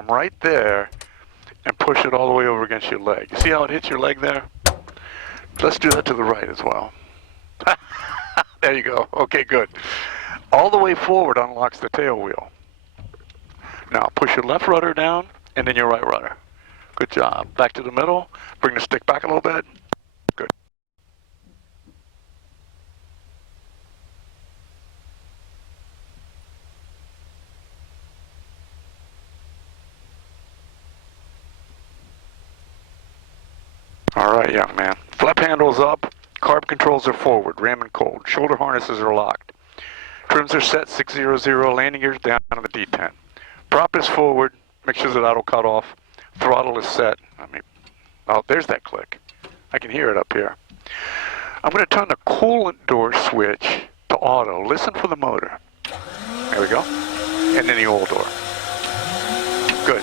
from right there and push it all the way over against your leg. You see how it hits your leg there? Let's do that to the right as well. There you go. Okay, good. All the way forward unlocks the tail wheel. Now push your left rudder down and then your right rudder. Good job. Back to the middle. Bring the stick back a little bit. Good. All right, young man. Flap handles up. Carb controls are forward. Ram and cold. Shoulder harnesses are locked. Trims are set 600. Landing gears down on the D10. Prop is forward. Make sure that auto cut off. Throttle is set. Oh, there's that click. I can hear it up here. I'm going to turn the coolant door switch to auto. Listen for the motor. There we go. And then the oil door. Good.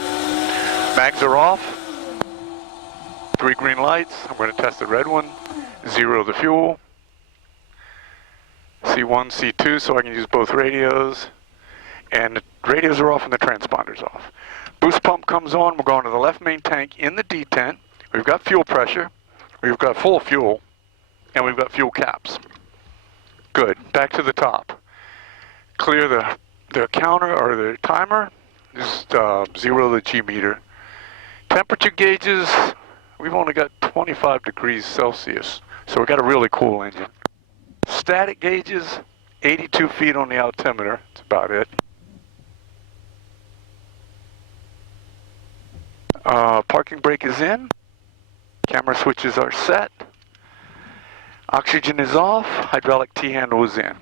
Mags are off. 3 green lights. I'm going to test the red one. 0 the fuel. C1, C2, so I can use both radios. And the radios are off and the transponder's off. Boost pump comes on. We're going to the left main tank in the detent. We've got fuel pressure. We've got full fuel. And we've got fuel caps. Good. Back to the top. Clear the counter or the timer. Just 0 the G meter. Temperature gauges. We've only got 25 degrees Celsius. So we've got a really cool engine. Static gauges. 82 feet on the altimeter. That's about it. Parking brake is in. Camera switches are set. Oxygen is off. Hydraulic T-handle is in.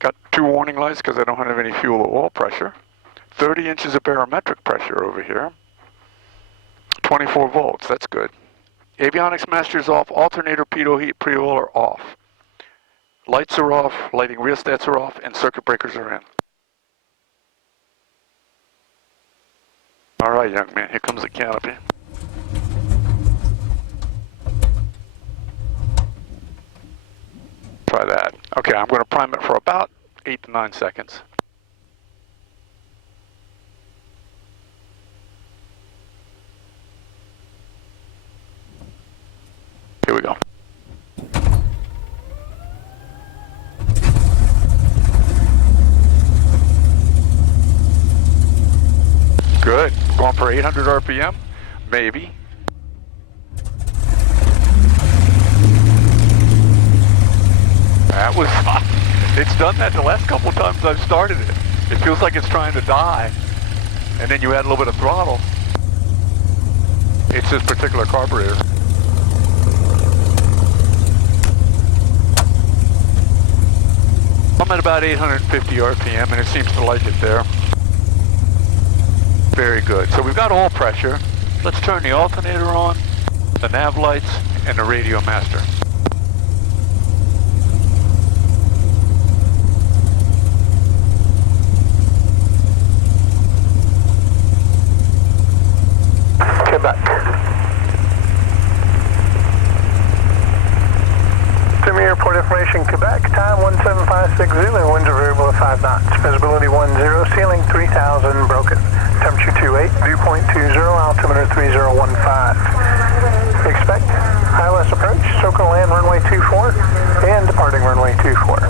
Got 2 warning lights because I don't have any fuel or oil pressure. 30 inches of barometric pressure over here. 24 volts, that's good. Avionics master is off. Alternator, pitot heat, pre-oil are off. Lights are off. Lighting rheostats are off. And circuit breakers are in. All right, young man, here comes the canopy. Try that. Okay, I'm going to prime it for about 8 to 9 seconds. Here we go. Good. Going for 800 RPM? Maybe. That was fun. It's done that the last couple times I've started it. It feels like it's trying to die. And then you add a little bit of throttle. It's this particular carburetor. I'm at about 850 RPM and it seems to like it there. Very good. So we've got oil pressure. Let's turn the alternator on, the nav lights, and the radio master. Quebec. Semi Airport information, Quebec, time 1756 Zulu, winds are variable at 5 knots, visibility 10, ceiling 3000, broken, temperature 28, dew point 20, altimeter 3015. Expect ILS approach, circle land runway 24, and departing runway 24.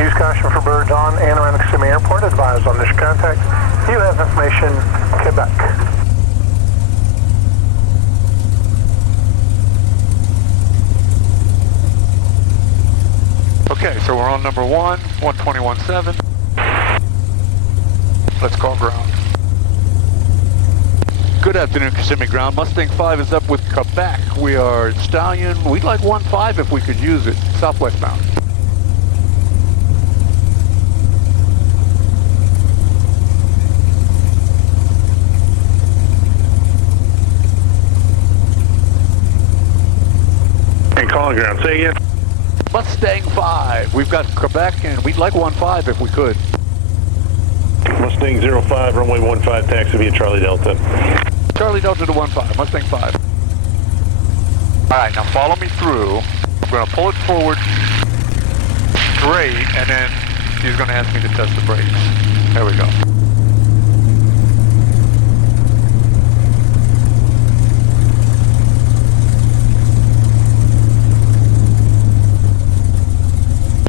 Use caution for birds on and around the Semi Airport, advised on this contact. You have information, Quebec. Okay, so we're on number 1, 121.7. Let's call ground. Good afternoon, Kissimmee Ground. Mustang 5 is up with Quebec. We are Stallion. We'd like 1.5 if we could use it. Southwest bound. And calling ground. Say again. Mustang 5. We've got Quebec and we'd like 1.5 if we could. Mustang 05, runway 15, taxi via Charlie Delta. Charlie Delta to 15, Mustang 5. All right, now follow me through. I'm going to pull it forward straight, and then he's going to ask me to test the brakes. There we go.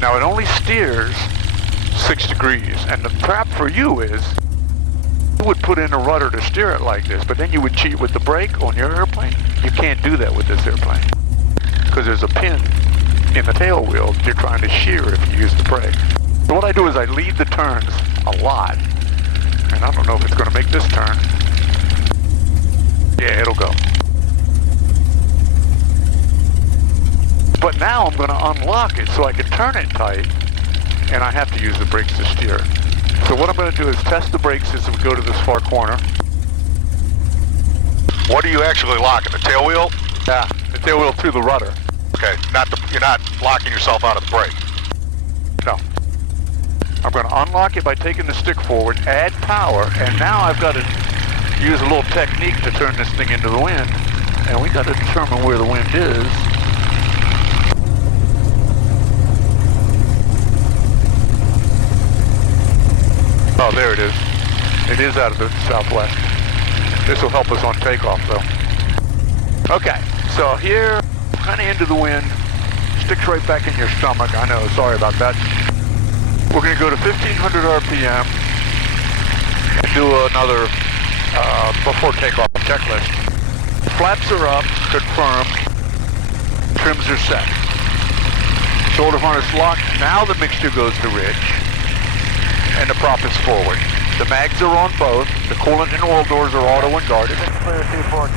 Now it only steers 6 degrees, and the trap for you is you would put in a rudder to steer it like this, but then you would cheat with the brake on your airplane. You can't do that with this airplane because there's a pin in the tail wheel you're trying to shear if you use the brake. So what I do is I lead the turns a lot, and I don't know if it's going to make this turn. Yeah, it'll go. But now I'm going to unlock it so I can turn it tight, and I have to use the brakes to steer. So what I'm going to do is test the brakes as we go to this far corner. What are you actually locking? The tail wheel? Yeah, the tail wheel through the rudder. Okay, you're not locking yourself out of the brake. No. I'm going to unlock it by taking the stick forward, add power, and now I've got to use a little technique to turn this thing into the wind. And we got to determine where the wind is. Oh, there it is. It is out of the southwest. This will help us on takeoff, though. Okay, so here, kind of into the wind. Sticks right back in your stomach. I know, sorry about that. We're going to go to 1,500 RPM and do another before takeoff checklist. Flaps are up, confirmed. Trims are set. Shoulder harness locked. Now the mixture goes to ridge. And the prop is forward. The mags are on both. The coolant and oil doors are auto and guarded. Clear 24,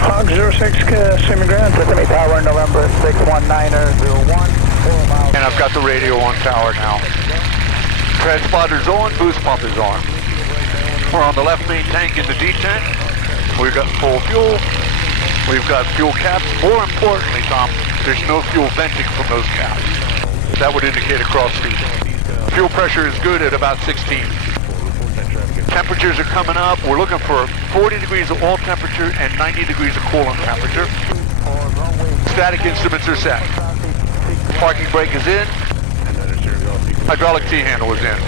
Hog 06, assuming ground, Tiffany Tower, November 61901, 4 miles. And I've got the radio on tower now. Transpotter's on, boost pump is on. We're on the left main tank in the D10. We've got full fuel. We've got fuel caps. More importantly, Tom, there's no fuel venting from those caps. That would indicate a cross feed. Fuel pressure is good at about 16. Temperatures are coming up. We're looking for 40 degrees of oil temperature and 90 degrees of coolant temperature. Static instruments are set. Parking brake is in. Hydraulic T-handle is in.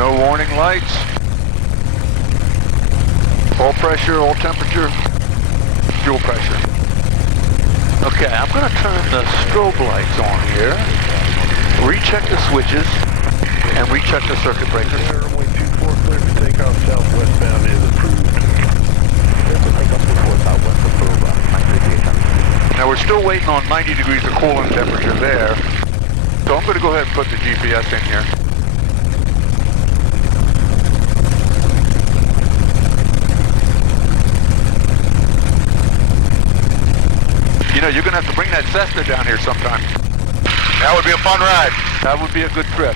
No warning lights. Oil pressure, oil temperature, fuel pressure. Okay, I'm going to turn the strobe lights on here, recheck the switches, and recheck the circuit breakers. Runway 24 clear for takeoff southwestbound is approved. Now we're still waiting on 90 degrees of coolant temperature there, so I'm going to go ahead and put the GPS in here. You know, you're going to have to bring that Cessna down here sometime. That would be a fun ride. That would be a good trip.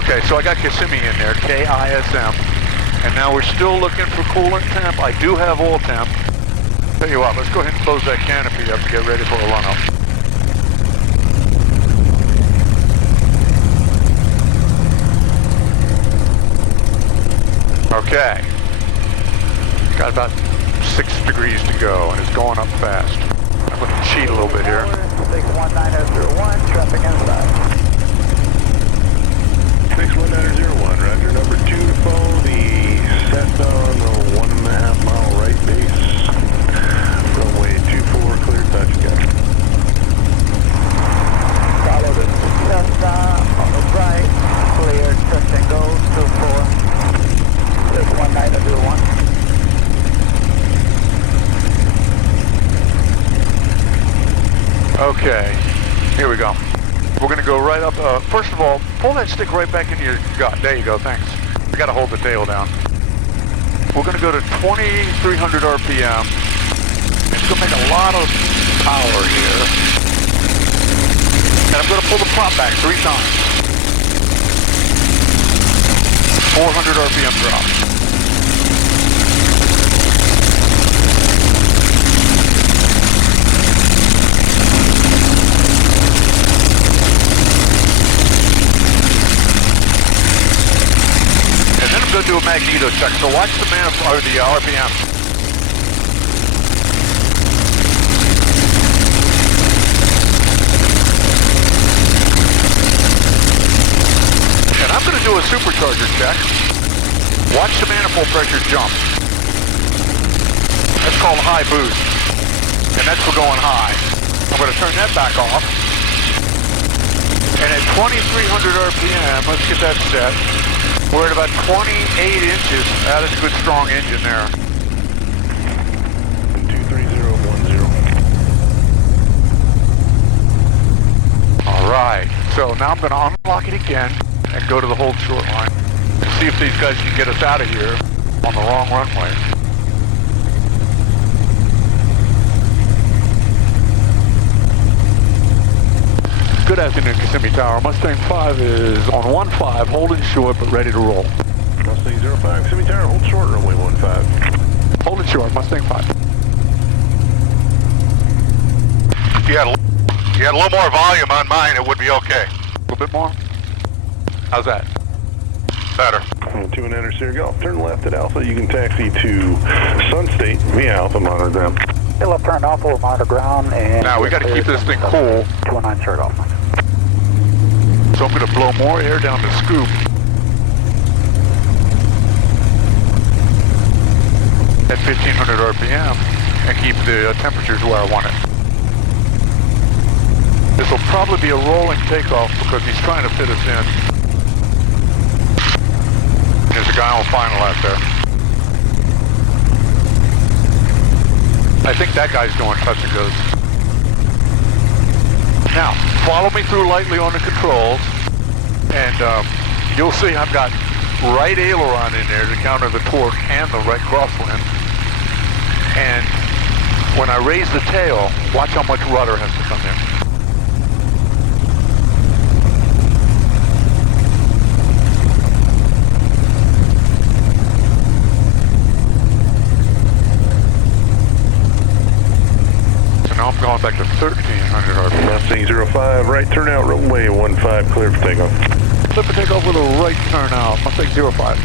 Okay, so I got Kissimmee in there, K-I-S-M. And now we're still looking for coolant temp. I do have oil temp. Tell you what, let's go ahead and close that canopy up and get ready for a run-up. Okay. Got about 6 degrees to go, and it's going up fast. I'm going to cheat a little bit here. 61901, traffic inside. 61901, roger. Number 2 to follow the Cessna on the 1.5 mile right base. Runway 24 clear, touch again. Follow the Cessna on the right, clear, touch and go, 24. 61901. Okay, here we go. We're going to go right up. First of all, pull that stick right back into your gut. There you go, thanks. I got to hold the tail down. We're going to go to 2,300 RPM. It's going to make a lot of power here. And I'm going to pull the prop back 3 times. 400 RPM drop. And then I'm going to do a magneto check. So watch the RPM. And I'm going to do a supercharger check. Watch the manifold pressure jump. That's called high boost. And that's for going high. I'm going to turn that back off. And at 2,300 RPM, let's get that set. We're at about 28 inches. That's a good strong engine there. 23010. All right. So now I'm going to unlock it again and go to the hold short line. See if these guys can get us out of here on the wrong runway. Good afternoon, Kissimmee Tower. Mustang 5 is on 1-5, holding short but ready to roll. Mustang 05, Kissimmee Tower, hold short, runway 15. Holding short, Mustang 5. If you had a little more volume on mine, it would be okay. A little bit more? How's that? Better. 2 and enter Sierra Golf. Turn left at Alpha. You can taxi to Sun State via Alpha, monitor them. Hey, left turn Alpha, we'll monitor ground and... Now we got to keep this thing cool. 219 Sierra Golf. So I'm going to blow more air down the scoop. At 1,500 RPM and keep the temperatures where I want it. This will probably be a rolling takeoff because he's trying to fit us in. There's a guy on final out there. I think that guy's doing touch and goes. Now, follow me through lightly on the controls, and you'll see I've got right aileron in there to counter the torque and the right crosswind. And when I raise the tail, watch how much rudder has to come in. Now I'm going back to 1,300 RPM. Mustang 05, right turnout, runway 15, clear for takeoff. Clear for takeoff with a right turnout, Mustang 05.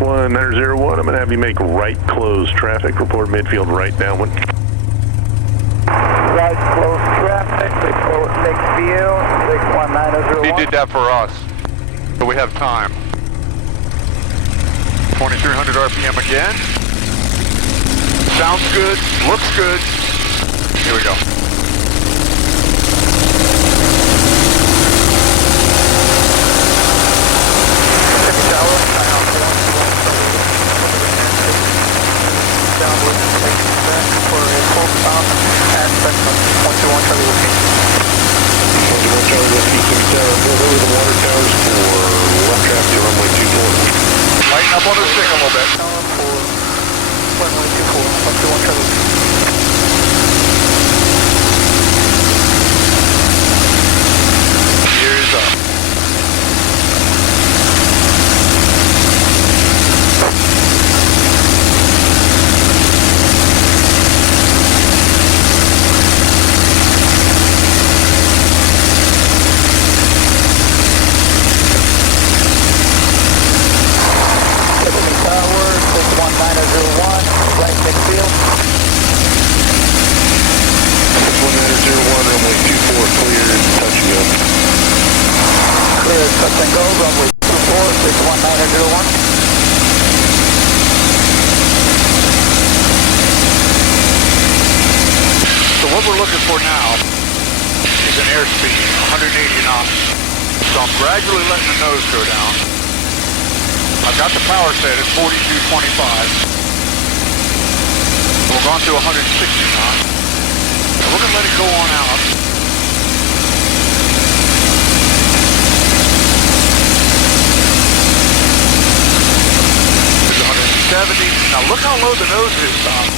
One 901, I'm going to have you make right close traffic, report midfield right downwind. Right close traffic, next field, 61901. He did that for us, so we have time. 2,300 RPM again. Sounds good, looks good. Here we go. Downwind, taking back for a full stop at segment 121 Charlie Whiskey. 121 Charlie Whiskey, Kissimmee Tower, build over the water towers for left traffic to runway 24. Lighten up on the stick a little bit. Tower for runway 24, 121 Charlie Whiskey. Gear is up. Tower, 61901, right midfield. 61901, runway 24, clear, touch and go. Clear, touch and go, runway 24, 61901. So what we're looking for now is an airspeed, 180 knots. So I'm gradually letting the nose go down. I've got the power set at 4225. We're going to 160 knots. And we're going to let it go on out. There's 170. Now look how low the nose is, Tom.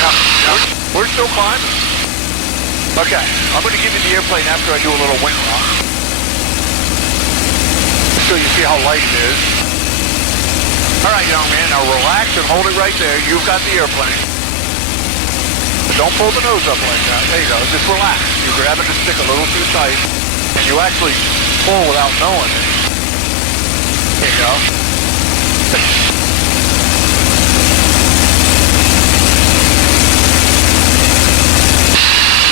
Yeah, we're still climbing. Okay, I'm going to give you the airplane after I do a little wind rock. So you see how light it is. All right, young man, now relax and hold it right there. You've got the airplane. Don't pull the nose up like that. There you go, just relax. You're grabbing the stick a little too tight, and you actually pull without knowing it. There you go.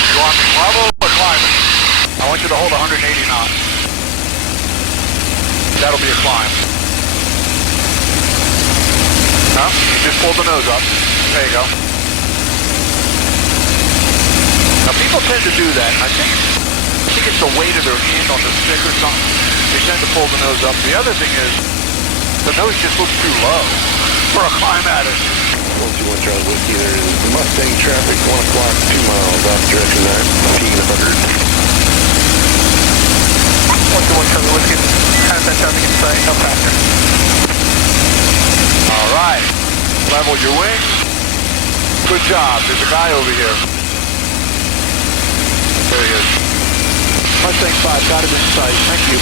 You want me level or climb? That'll be a climb. Huh? You just pulled the nose up. There you go. Now people tend to do that. I think it's the weight of their hand on the stick or something. They tend to pull the nose up. The other thing is, the nose just looks too low for a climb at it. 121 Charles Whiskey, there is Mustang traffic, 1 o'clock, 2 miles off direction 9, 121 Charlie Whiskey, has that traffic in sight, no faster. All right, level your wings. Good job, there's a guy over here. There he is. Mustang 5, got him in sight, thank you.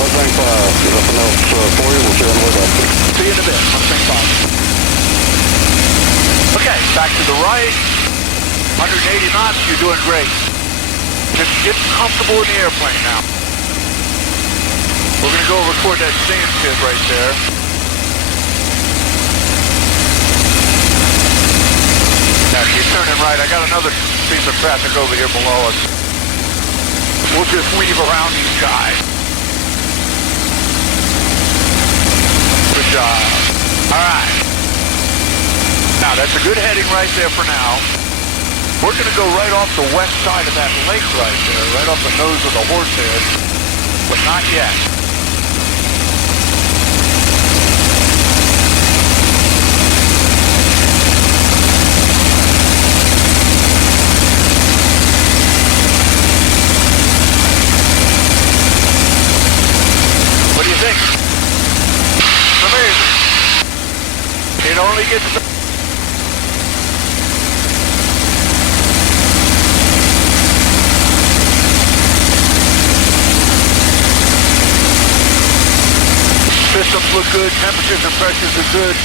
Mustang 5, there's nothing else for you, we'll see you on the way back. See you in a bit, Mustang 5. Okay, back to the right. 180 knots, you're doing great. Just get comfortable in the airplane now. We're gonna go record that sand pit right there. Now keep turning right. I got another piece of traffic over here below us. We'll just weave around these guys. Good job. All right. Now that's a good heading right there for now. We're going to go right off the west side of that lake right there, right off the nose of the horse head, but not yet. What do you think? It's amazing. It only gets... Systems look good, temperatures and pressures are good.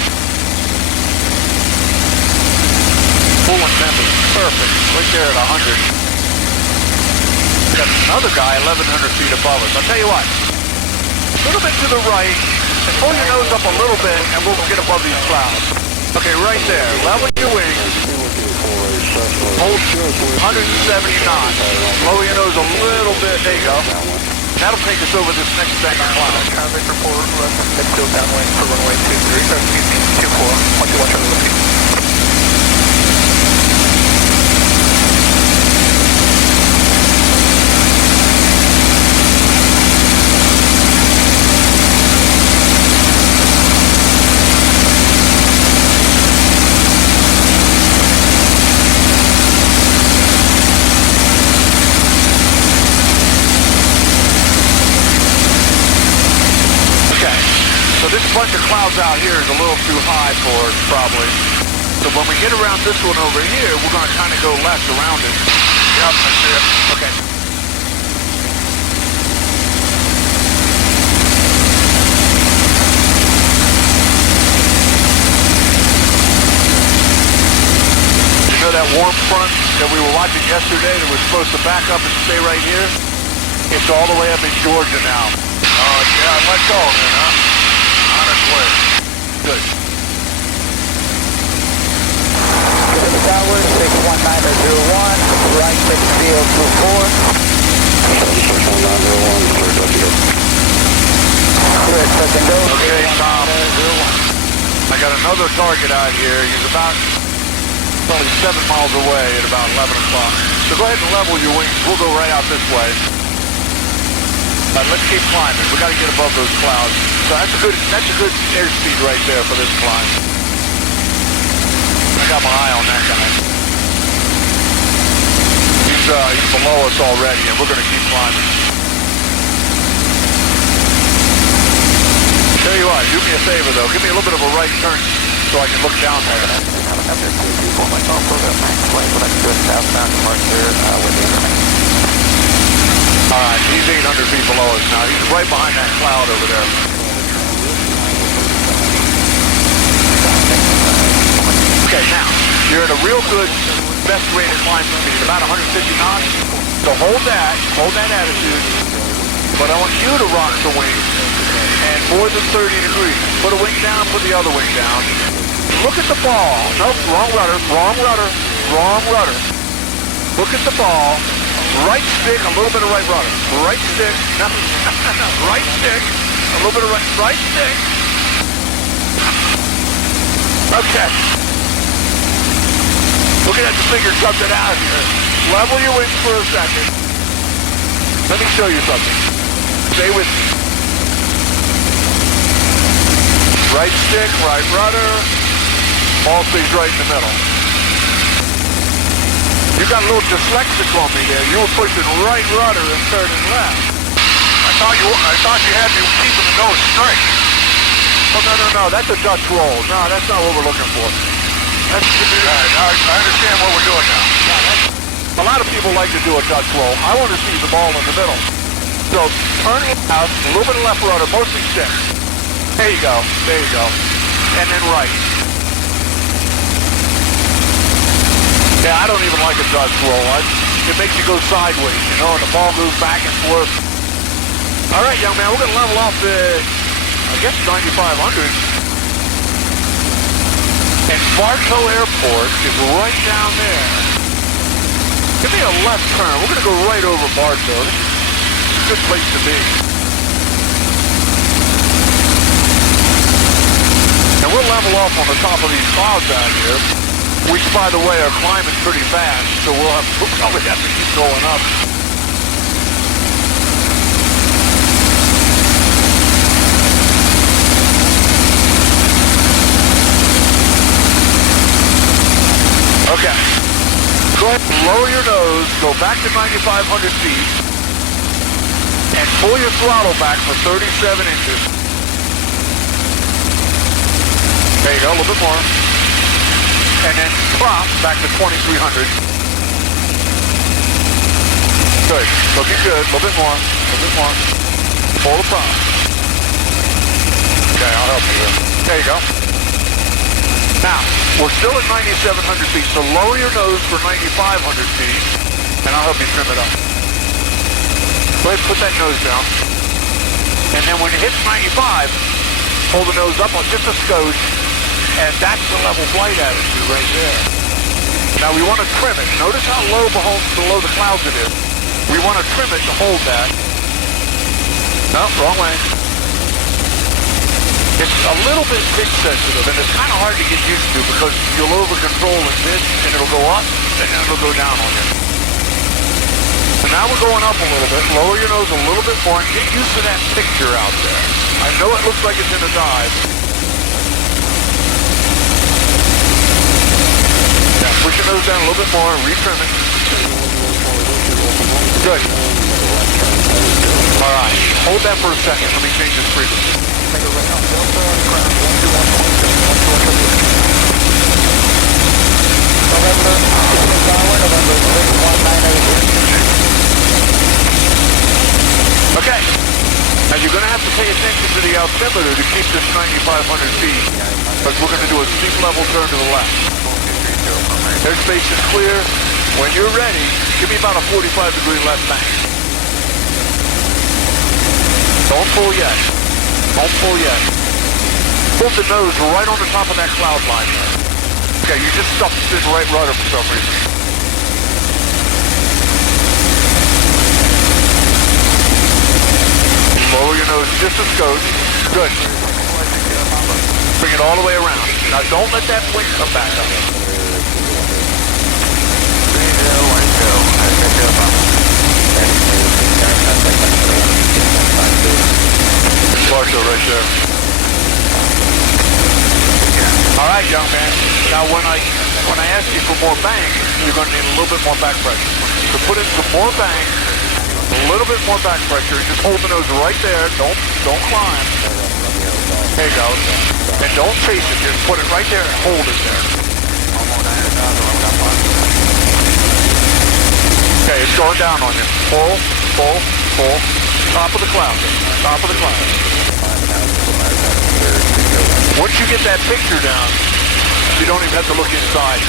Coolant temp is perfect, right there at 100. Got another guy 1,100 feet above us. I'll tell you what, a little bit to the right, and pull your nose up a little bit, and we'll get above these clouds. Okay, right there, level your wings. Hold 170 knots. Lower your nose a little bit, there you go. That'll take us over this next second cloud. Traffic report, midfield downwind for runway 23, or excuse me, 24, 121 Charlie Whiskey. This bunch of clouds out here is a little too high for us, probably. So when we get around this one over here, we're going to kind of go left around it. Yep, that's it. Okay. You know that warm front that we were watching yesterday that was supposed to back up and stay right here? It's all the way up in Georgia now. Oh, yeah, let go then, huh? Good. Get to the tower, 61901, right 6024. 61901, clear W. Clear, second go. Okay, Tom. I got another target out here. He's about probably 7 miles away at about 11 o'clock. So go ahead and level your wings. We'll go right out this way. Let's keep climbing. We got to get above those clouds. So that's a good airspeed right there for this climb. I got my eye on that guy. He's below us already, and we're going to keep climbing. Tell you what, do me a favor though. Give me a little bit of a right turn so I can look down there. All right, he's 800 feet below us now. He's right behind that cloud over there. Okay, now, you're at a real good, best rated climb speed, about 150 knots. So hold that attitude. But I want you to rock the wing, and more than 30 degrees. Put a wing down, put the other wing down. Look at the ball. Nope, wrong rudder, wrong rudder, wrong rudder. Look at the ball. Right stick, a little bit of right rudder. Right stick, right stick, a little bit of right stick. Okay. Looking at the figure something out here. Level your wings for a second. Let me show you something. Stay with me. Right stick, right rudder. All stays right in the middle. You got a little dyslexic on me there. You were pushing right rudder and turning left. I thought you had me keeping the nose straight. Oh, no. That's a Dutch roll. No, that's not what we're looking for. That's I understand what we're doing now. a lot of people like to do a Dutch roll. I want to see the ball in the middle. So turn it out, a little bit of left rudder, mostly stick. There you go. And then right. Yeah, I don't even like a Dutch roll. It makes you go sideways, you know, and the ball goes back and forth. All right, young man, we're going to level off the, I guess, 9,500. And Bartow Airport is right down there. Give me a left turn. We're going to go right over Bartow. This is a good place to be. And we'll level off on the top of these clouds out here, which, by the way, are climbing pretty fast, so we'll probably have to keep going up. Okay. Go ahead and lower your nose, go back to 9,500 feet, and pull your throttle back for 37 inches. There you go, a little bit more. And then drop back to 2,300. Good, looking good, a little bit more. Pull the prop. Okay, I'll help you here. There you go. Now, we're still at 9,700 feet, so lower your nose for 9,500 feet, and I'll help you trim it up. Go ahead and put that nose down. And then when it hits 95, pull the nose up on just a skosh, and that's the level flight attitude right there. Now we want to trim it. Notice how low below the clouds it is. We want to trim it to hold that. No, wrong way. It's a little bit pitch sensitive, and it's kind of hard to get used to because you'll over control in this, and it'll go up, and then it'll go down on you. So now we're going up a little bit. Lower your nose a little bit more, and get used to that picture out there. I know it looks like it's in a dive. Yeah, push your nose down a little bit more, retrim it. Good. All right, hold that for a second. Let me change this frequency. Okay. Now you're going to have to pay attention to the altimeter to keep this 9,500 feet, because we're going to do a steep level turn to the left. Airspace is clear. When you're ready, give me about a 45-degree left bank. Don't pull yet. Don't pull yet. Pull the nose right on the top of that cloud line there. Okay, you just stuffed this right rudder for some reason. Lower your nose just a skosh. Good. Bring it all the way around. Now don't let that wing come back up. Bartow right there. All right, young man. Now when I ask you for more bank, you're going to need a little bit more back pressure. So put in some more bank, a little bit more back pressure. Just hold the nose right there. Don't climb. There you go. And don't chase it. Just put it right there and hold it there. Okay, it's going down on you. Pull. Top of the cloud. Top of the cloud. Once you get that picture down, you don't even have to look inside.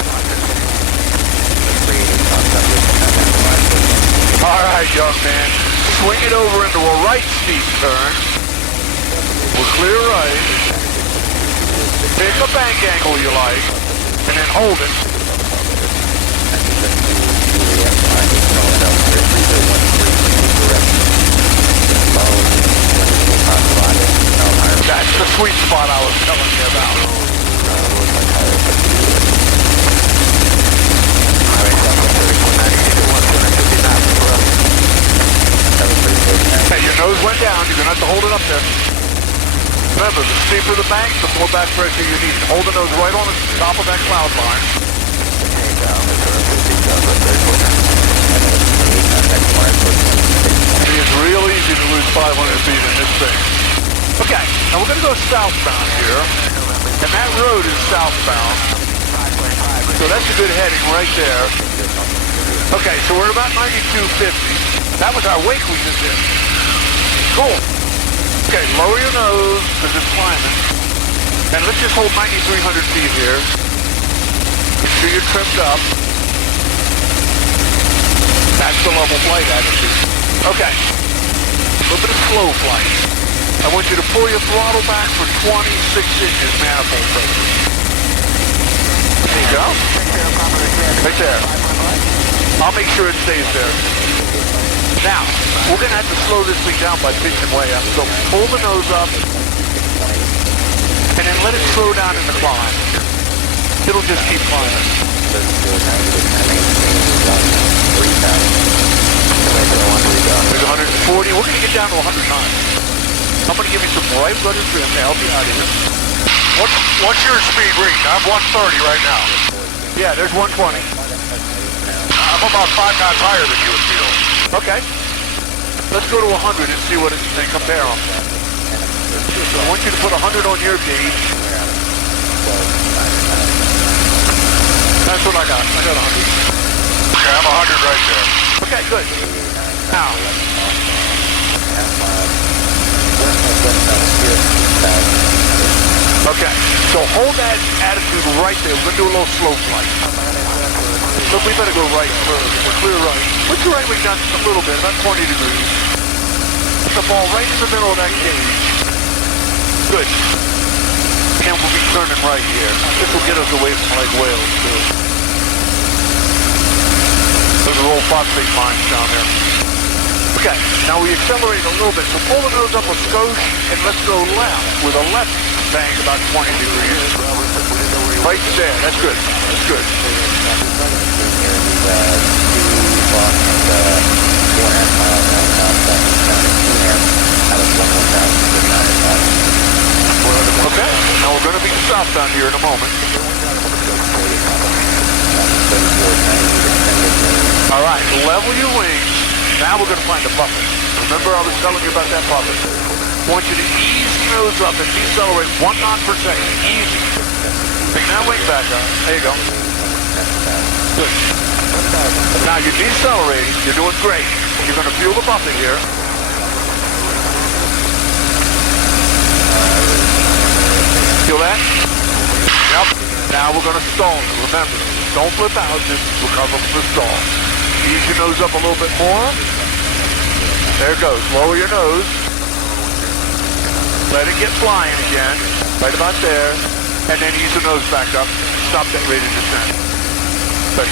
All right, young man. Swing it over into a right steep turn. We're clear right. Pick a bank angle you like, and then hold it. That's the sweet spot I was telling you about. Hey, your nose went down. You're going to have to hold it up there. Remember, the steeper the bank, the more back pressure you need. Hold the nose right on the top of that cloud line. It is real easy to lose 500 feet in this thing. Okay, now we're going to go southbound here. And that road is southbound. So that's a good heading right there. Okay, so we're about 9250. That was our wake we just did. Cool. Okay, lower your nose because it's climbing. And let's just hold 9,300 feet here. Make sure you're trimmed up. That's the level flight attitude. Okay. A little bit of slow flight. I want you to pull your throttle back for 26 inches manifold pressure. There you go. Right there. I'll make sure it stays there. Now, we're going to have to slow this thing down by pitching way up. So pull the nose up, and then let it slow down in the climb. It'll just keep climbing. There's 140. We're going to get down to 109. I'm going to give you some right rudder trim to help you out of here. What's your speed read? I'm 130 right now. Yeah, there's 120. I'm about 5 knots higher than you would feel. Okay. Let's go to 100 and see what and compare them. I want you to put 100 on your gauge. That's what I got. I got 100. Okay, I'm 100 right there. Okay, good. Now. Okay, so hold that attitude right there. We're going to do a little slow flight. Look, we better go right first. We're clear right. Put your right wing down just a little bit, about 20 degrees. Put the ball right in the middle of that cage. Good. And we'll be turning right here. This will get us away from Lake Wales, too. Those are old phosphate mines down there. Okay, now we accelerate a little bit. So pull the nose up a skosh and let's go left with a left bank about 20 degrees. Right there. That's good. That's good. Okay, now we're going to be southbound here in a moment. All right, level your wings. Now we're going to find a buffet. Remember I was telling you about that buffet. I want you to ease the nose up and decelerate 1 knot per second. Easy. Bring that wing back up. There you go. Good. Now you're decelerating. You're doing great. You're going to feel the buffet here. Feel that? Yep. Now we're going to stall it. Remember, don't flip out. Just recover from the stall. Ease your nose up a little bit more. There it goes. Lower your nose. Let it get flying again. Right about there. And then ease the nose back up. Stop that rate of descent. Good.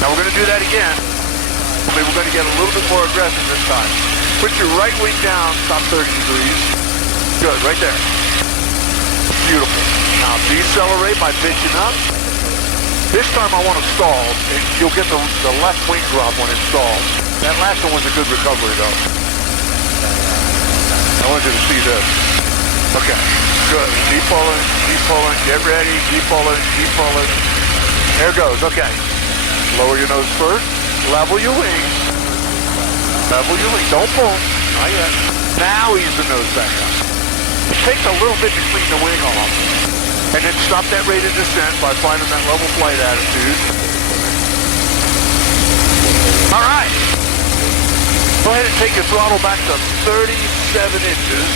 Now we're going to do that again. Only we're going to get a little bit more aggressive this time. Put your right wing down. Stop 30 degrees. Good. Right there. Beautiful. Now decelerate by pitching up. This time I want to stall, and you'll get the left wing drop when it stalls. That last one was a good recovery, though. I want you to see this. Okay, good. Keep pulling, get ready, keep pulling. There it goes, okay. Lower your nose first, level your wings. Don't pull, not yet. Now ease the nose back up. It takes a little bit to clean the wing off. And then stop that rate of descent by finding that level flight attitude. All right. Go ahead and take your throttle back to 37 inches.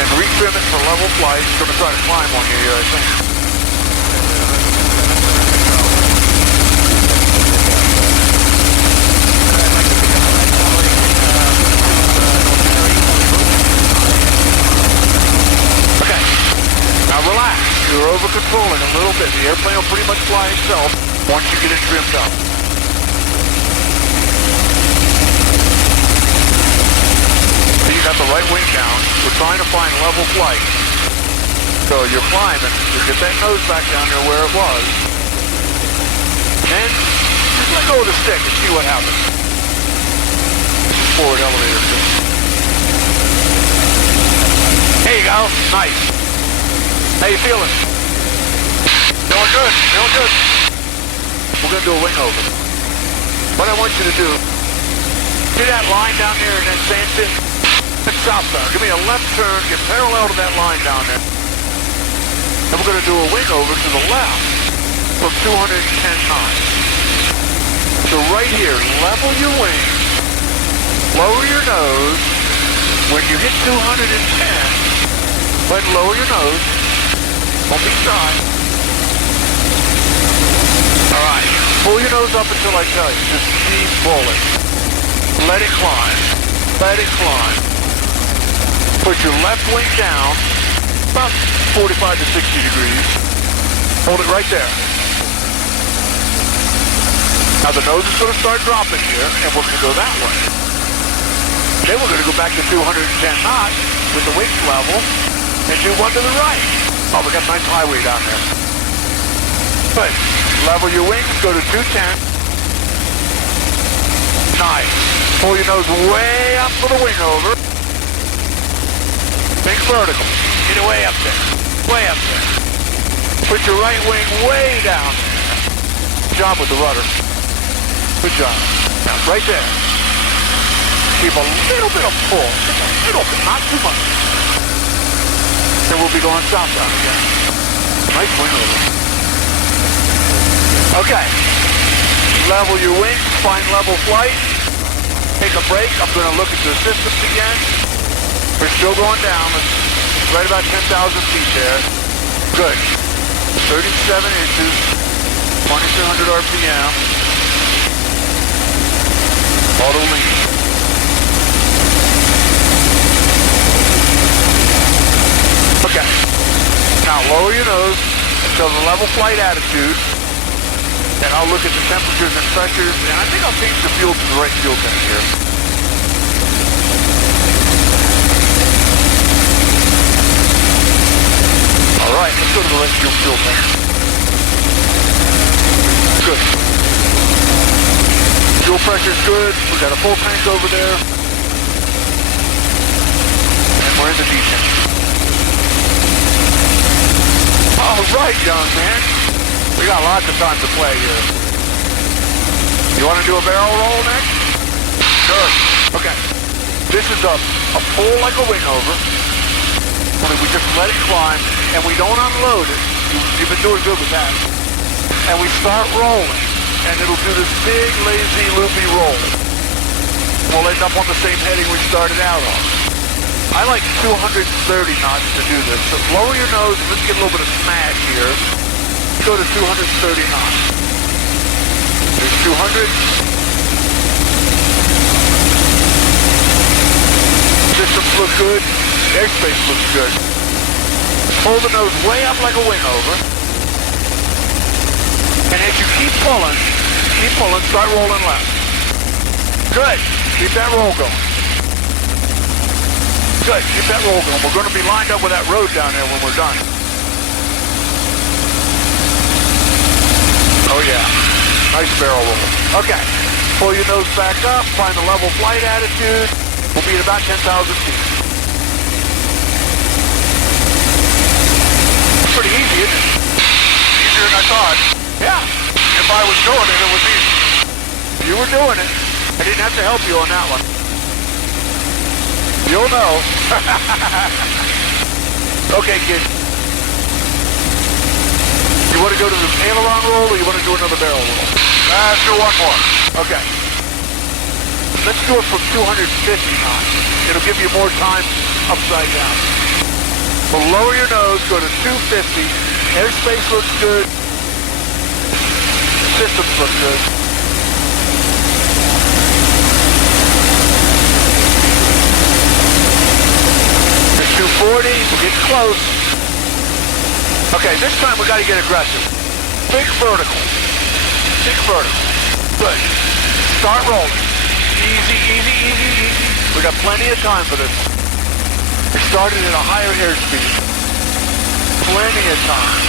And retrim it for level flight. It's going to try to climb on you here, I think. Now relax, you're over controlling a little bit. The airplane will pretty much fly itself once you get it trimmed up. got the right wing down. We're trying to find level flight. So you're climbing. You get that nose back down there where it was. And just let go of the stick and see what happens. Forward elevator. There you go. Nice. How you feeling? Feeling good, feeling good. We're going to do a wing over. What I want you to do, see that line down there in that sand pit? That's southbound. Give me a left turn, get parallel to that line down there. And we're going to do a wing over to the left from 210 knots. So right here, level your wings, lower your nose. When you hit 210, go ahead and lower your nose. Don't be shy. All right, pull your nose up until I tell you. Just keep pulling. Let it climb. Let it climb. Put your left wing down, about 45 to 60 degrees. Hold it right there. Now the nose is going to start dropping here, and we're going to go that way. Then we're going to go back to 210 knots with the wings level and do one to the right. Oh, we got a nice highway down there. Good. Level your wings, go to 210. Nice. Pull your nose way up for the wing over. Think vertical. Get it way up there. Way up there. Put your right wing way down there. Good job with the rudder. Good job. Now, right there. Keep a little bit of pull. Just a little bit, not too much. Then we'll be going southbound again. Nice wing over. Okay. Level your wings, find level flight. Take a break. I'm going to look at the systems again. We're still going down. It's right about 10,000 feet there. Good. 37 inches, 2200 RPM. Auto lean. Okay. Now lower your nose until the level flight attitude. And I'll look at the temperatures and pressures, and I think I'll change the fuel to the right fuel tank here. All right, let's go to the right fuel tank. Good. Fuel pressure's good. We got a full tank over there. And we're in the D-tank. All right, young man. We got lots of time to play here. You want to do a barrel roll next? Sure. Okay. This is a pull like a wing over. Only we just let it climb, and we don't unload it. You've been doing good with that. And we start rolling, and it'll do this big, lazy, loopy roll. We'll end up on the same heading we started out on. I like 230 knots to do this. So lower your nose, and let's get a little bit of smash here. Go to 230 knots. There's 200. Systems look good. Airspace looks good. Pull the nose way up like a wing over. And as you keep pulling, start rolling left. Good. Keep that roll going. Good. Keep that roll going. We're going to be lined up with that road down there when we're done. Oh yeah, nice barrel roll. Okay, pull your nose back up, find the level flight attitude. We'll be at about 10,000 feet. Pretty easy, isn't it? Easier than I thought. Yeah. If I was doing it, it would be. You were doing it. I didn't have to help you on that one. You'll know. Okay, kid. You want to go to the aileron roll, or you want to do another barrel roll? Let's do one more. Okay. Let's do it from 250 knots. It'll give you more time upside down. So lower your nose, go to 250. Airspace looks good. Systems look good. There's 240. We're getting close. Okay, this time we got to get aggressive. Big vertical. Big vertical. Good. Start rolling. Easy, easy, easy, easy. We got plenty of time for this. We started at a higher airspeed. Plenty of time.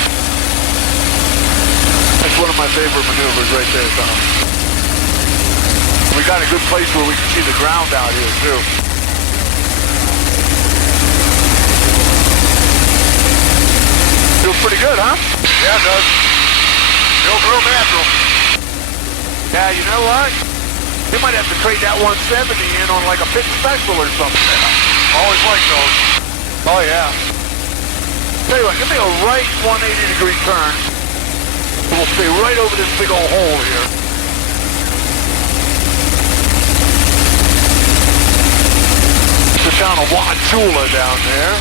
That's one of my favorite maneuvers right there, Tom. We got a good place where we can see the ground out here, too. Feels pretty good, huh? Yeah, it does. Feels real natural. Yeah, you know what? You might have to trade that 170 in on like a pit special or something. Always like those. Oh, yeah. Tell you what, give me a right 180-degree turn. And we'll stay right over this big old hole here. The town of Wauchula down there.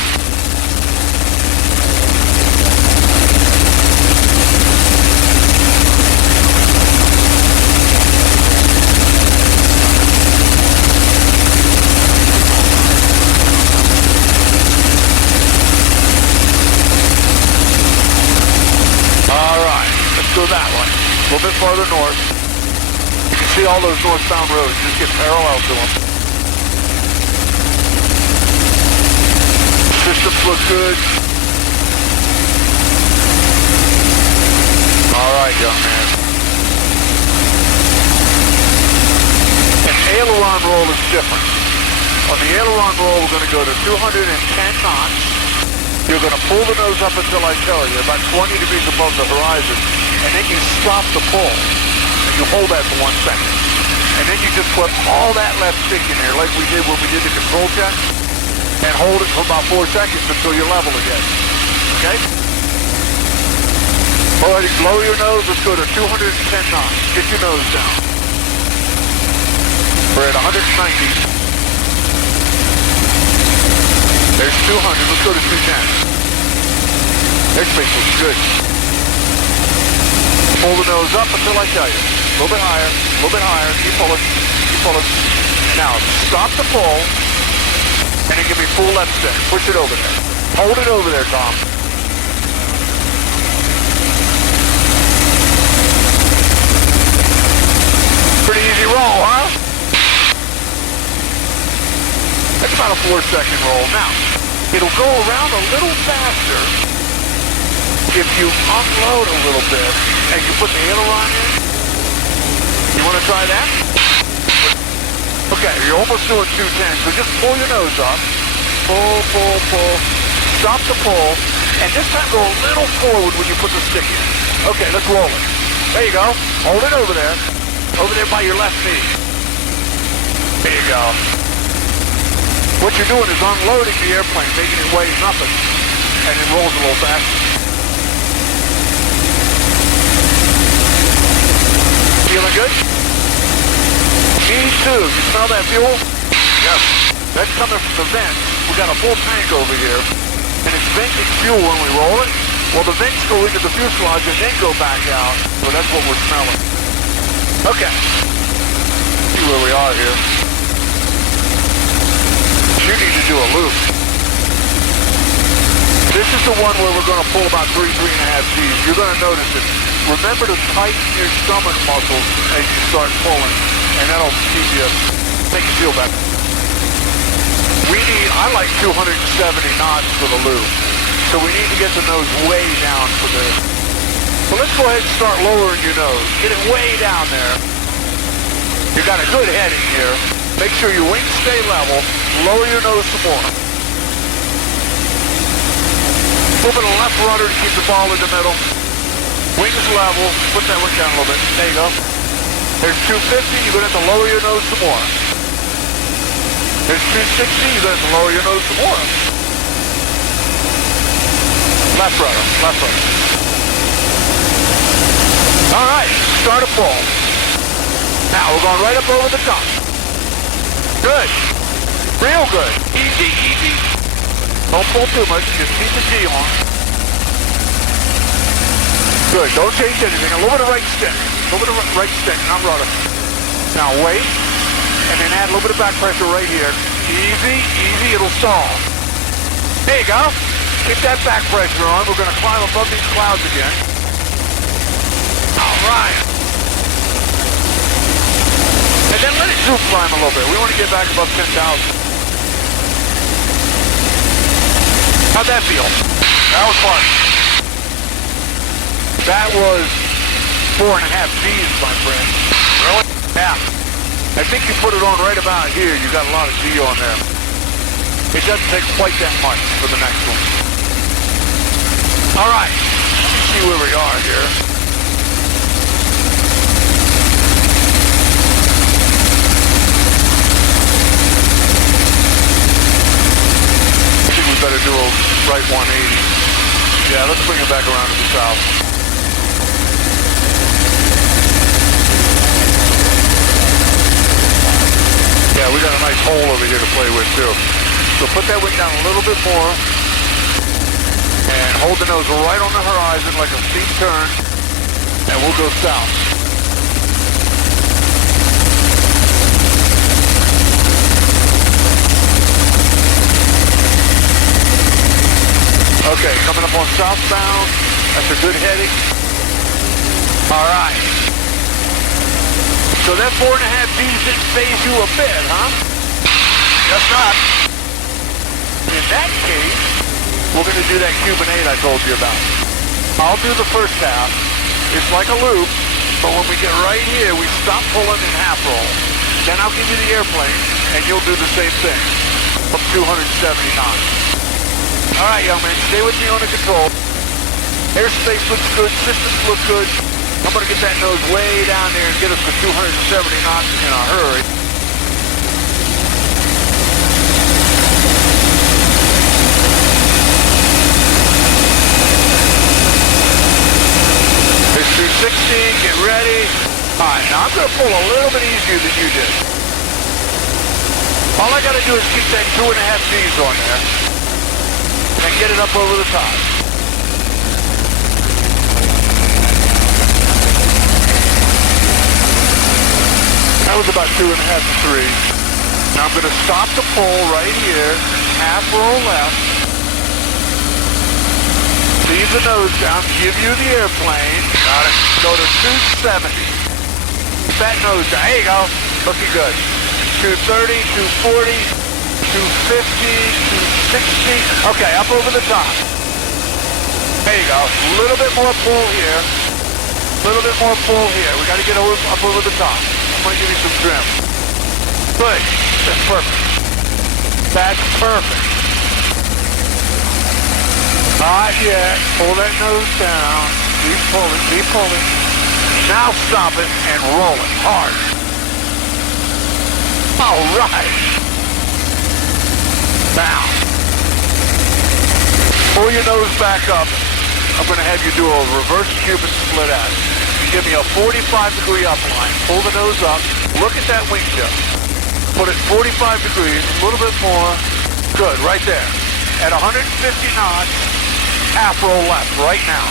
Go that way, a little bit farther north. You can see all those northbound roads, just get parallel to them. Systems look good. All right, young man. An aileron roll is different. On the aileron roll, we're going to go to 210 knots. You're going to pull the nose up until I tell you, about 20 degrees above the horizon. And then you stop the pull, and you hold that for 1 second. And then you just put all that left stick in there, like we did when we did the control check, and hold it for about 4 seconds until you're level again. Okay? Go ahead and blow your nose. Let's go to 210 knots. Get your nose down. We're at 190. There's 200. Let's go to 210. Airspace looks good. Pull the nose up until I tell you. A little bit higher, a little bit higher. Keep pulling, keep pulling. Now, stop the pull, and then give me full left stick. Push it over there. Hold it over there, Tom. Pretty easy roll, huh? That's about a 4-second roll. Now, it'll go around a little faster if you unload a little bit and you put the aileron in. You want to try that? Okay, you're almost doing 210, so just pull your nose up. Pull, pull, pull. Stop the pull, and this time go a little forward when you put the stick in. Okay, let's roll it. There you go. Hold it over there. Over there by your left knee. There you go. What you're doing is unloading the airplane, making it weigh nothing, and it rolls a little faster. Feeling good? Me too. You smell that fuel? Yes. That's coming from the vent. We got a full tank over here, and it's venting fuel when we roll it. Well, the vents go into the fuselage and then go back out, so that's what we're smelling. Okay. See where we are here. You need to do a loop. This is the one where we're going to pull about 3.5 Gs. You're going to notice it. Remember to tighten your stomach muscles as you start pulling, and that'll keep you, make you feel better. I like 270 knots for the loop, so we need to get the nose way down for this. So let's go ahead and start lowering your nose. Get it way down there. You got a good heading here. Make sure your wings stay level. Lower your nose some more. A little bit of left rudder to keep the ball in the middle. Wings level. Put that one down a little bit. There you go. There's 250. You're going to have to lower your nose some more. There's 260. You're going to have to lower your nose some more. Left rudder. Left rudder. All right. Start a pull. Now we're going right up over the top. Good. Real good. Easy, easy. Don't pull too much. Just keep the G on. Good. Don't change anything. A little bit of right stick. A little bit of right stick, not rudder. Now wait. And then add a little bit of back pressure right here. Easy, easy. It'll stall. There you go. Keep that back pressure on. We're going to climb above these clouds again. All right. And then let it zoom climb a little bit. We want to get back above 10,000. How'd that feel? That was fun. That was 4.5 G's, my friend. Really? Yeah. I think you put it on right about here. You got a lot of G on there. It doesn't take quite that much for the next one. All right. Let's see where we are here. I think we better do a right 180. Yeah, let's bring it back around to the south. Yeah, we got a nice hole over here to play with too. So put that wing down a little bit more and hold the nose right on the horizon like a steep turn, and we'll go south. Okay, coming up on southbound. That's a good heading. All right. So that 4.5 G's didn't phase you a bit, huh? Guess not. In that case, we're going to do that Cuban 8 I told you about. I'll do the first half. It's like a loop, but when we get right here, we stop pulling and half roll. Then I'll give you the airplane, and you'll do the same thing from 270 knots. All right, young man, stay with me on the control. Airspace looks good, systems look good. I'm going to get that nose way down there and get us to 270 knots in a hurry. There's 260, get ready. All right, now I'm going to pull a little bit easier than you did. All I got to do is keep that 2.5 G's on there and get it up over the top. That was about 2.5 to 3. Now I'm going to stop the pull right here, half roll left, leave the nose down, give you the airplane, got it, go to 270. Keep that nose down, there you go, looking good. 230, 240, 250, 260, okay, up over the top. There you go, a little bit more pull here, a little bit more pull here, we got to get up over the top. I'm going to give you some trim. Good. That's perfect. That's perfect. Not yet. Pull that nose down. Keep pulling. Keep pulling. Now stop it and roll it hard. All right. Now, pull your nose back up. I'm going to have you do a reverse Cuban split out. Give me a 45-degree upline. Pull the nose up. Look at that wing tip. Put it 45 degrees, a little bit more. Good, right there. At 150 knots, half roll left right now.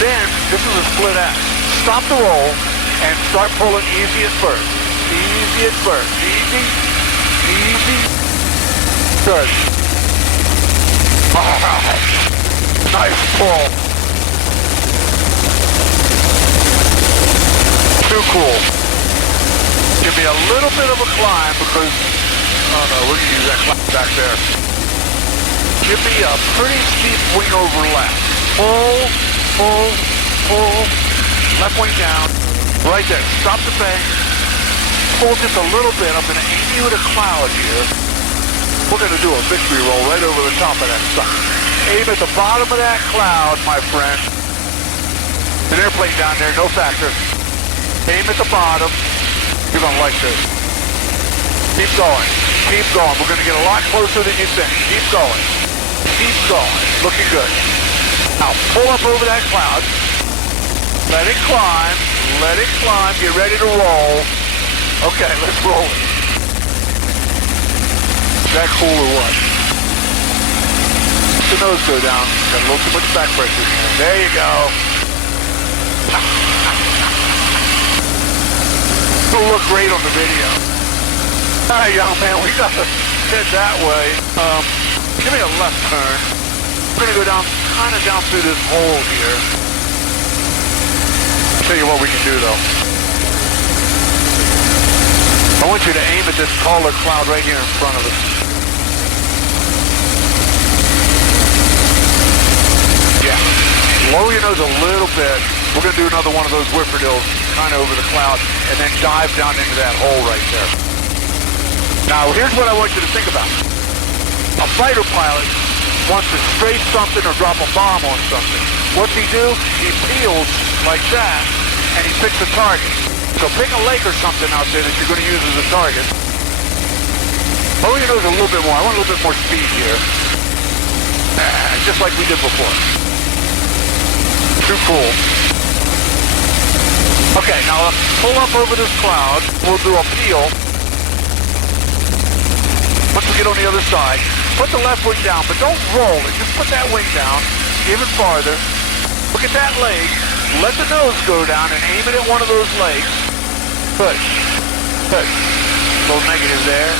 Then, this is a split act. Stop the roll and start pulling easy at first. Easy at first. Easy. Easy. Good. All right. Nice pull. Too cool. Give me a little bit of a climb because, oh no, we're going to use that climb back there. Give me a pretty steep wing over left. Pull, pull, pull, left wing down, right there. Stop the thing. Pull just a little bit. I'm going to aim you at a cloud here. We're going to do a victory roll right over the top of that sucker. Aim at the bottom of that cloud, my friend. An airplane down there, no factor. Aim at the bottom. You're going to like this. Keep going. Keep going. We're going to get a lot closer than you think. Keep going. Keep going. Looking good. Now pull up over that cloud. Let it climb. Let it climb. Get ready to roll. Okay, let's roll it. Is that cool or what? Let the nose go down. Got a little too much back pressure. There you go. It'll look great on the video. All right, young man, we got to head that way. Give me a left turn. We're going to go down, kind of down through this hole here. I'll tell you what we can do, though. I want you to aim at this taller cloud right here in front of us. your nose a little bit. We're going to do another one of those whipperdills kind of over the cloud and then dive down into that hole right there. Now, here's what I want you to think about. A fighter pilot wants to strafe something or drop a bomb on something. What's he do? He peels like that, and he picks a target. So pick a lake or something out there that you're going to use as a target. Lower your nose a little bit more. I want a little bit more speed here. Just like we did before. Too cool. Okay, now pull up over this cloud. We'll do a peel. Once we get on the other side, put the left wing down, but don't roll it. Just put that wing down even farther. Look at that leg. Let the nose go down and aim it at one of those legs. Push. Push. A little negative there.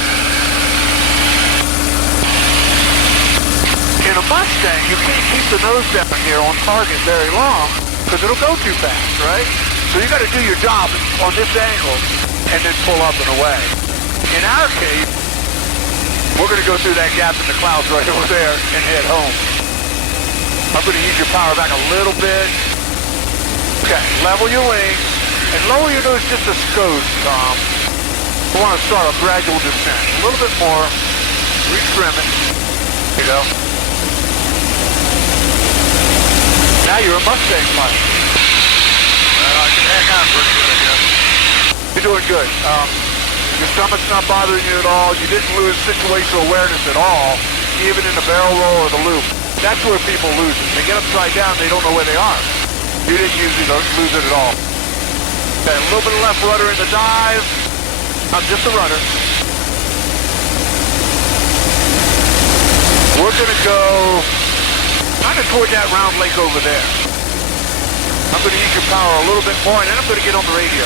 In a Mustang, you can't keep the nose down here on target very long because it'll go too fast, right? So you got to do your job on this angle and then pull up and away. In our case, we're going to go through that gap in the clouds right over there and head home. I'm going to use your power back a little bit. Okay, level your wings and lower your nose just a skosh, Tom. We want to start a gradual descent. A little bit more. Retrim it. There you go. Now you're a Mustang pilot. I can hang on pretty good, I guess. You're doing good. Your stomach's not bothering you at all. You didn't lose situational awareness at all, even in the barrel roll or the loop. That's where people lose it. They get upside down, they don't know where they are. You didn't usually lose it at all. Okay, a little bit of left rudder in the dive. Not just the rudder. We're going to go kind of toward that round lake over there. I'm going to use your power a little bit more, and then I'm going to get on the radio.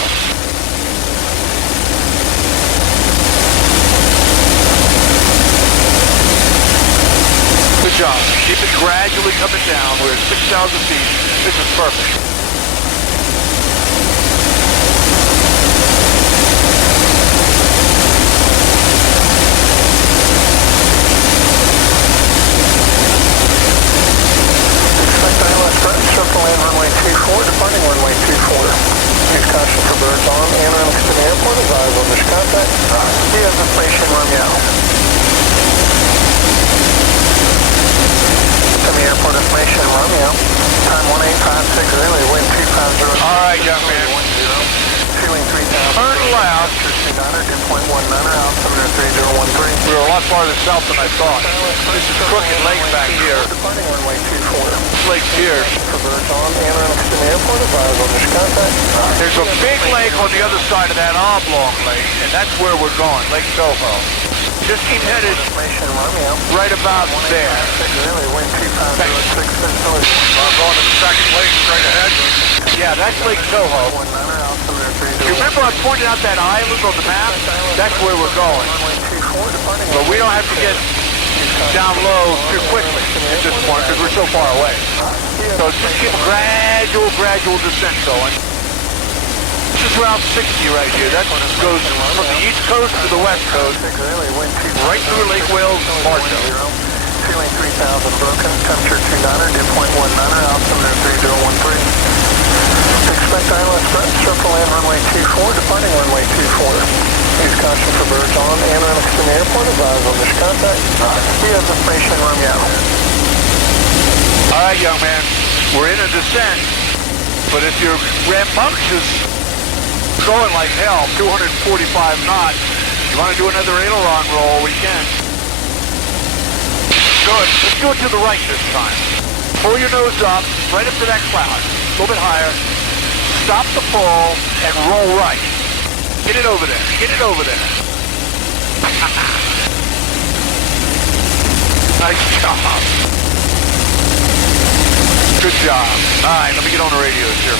Good job. Keep it gradually coming down. We're at 6,000 feet. This is perfect. Circle land runway 24, departing runway 24. Use caution for birds on and running to the airport. Advise on this contact. You have information, Romeo. To the airport information, Romeo. Time 18560, wind 250. All right, young man. Feeling 3,000. Turn left. 2.19er, altimeter 3013. We were a lot farther south than I thought. This is Crooked Lake back here. Departing runway 24. This lake's here. For birds on and running to the airport. Advise on this contact. There's a big lake on the other side of that oblong lake, and that's where we're going, Lake Soho. Just keep headed right about there. I'm going to the second lake straight ahead. Yeah, that's Lake Soho. You remember I pointed out that island on the map? That's where we're going. But we don't have to get down low too quickly at this point because we're so far away. So just keep a gradual descent going. This is Route 60 right here. That goes from the east coast to the west coast, right through Lake Wales and Marshall. Feeling 3,000 broken, temperature 29er, dew point 19er, altimeter 3013. Expect ILS threat, circle land runway 24, departing runway 24. Use caution for birds on and running to the airport. Advise on this contact. You have information, Romeo. All right, young man. We're in a descent, but if you're rambunctious, going like hell, 245 knots, you want to do another aileron roll, we can. Good. Let's do it to the right this time. Pull your nose up, right up to that cloud. A little bit higher. Stop the pull and roll right. Get it over there. Get it over there. Nice job. Good job. All right, let me get on the radios here.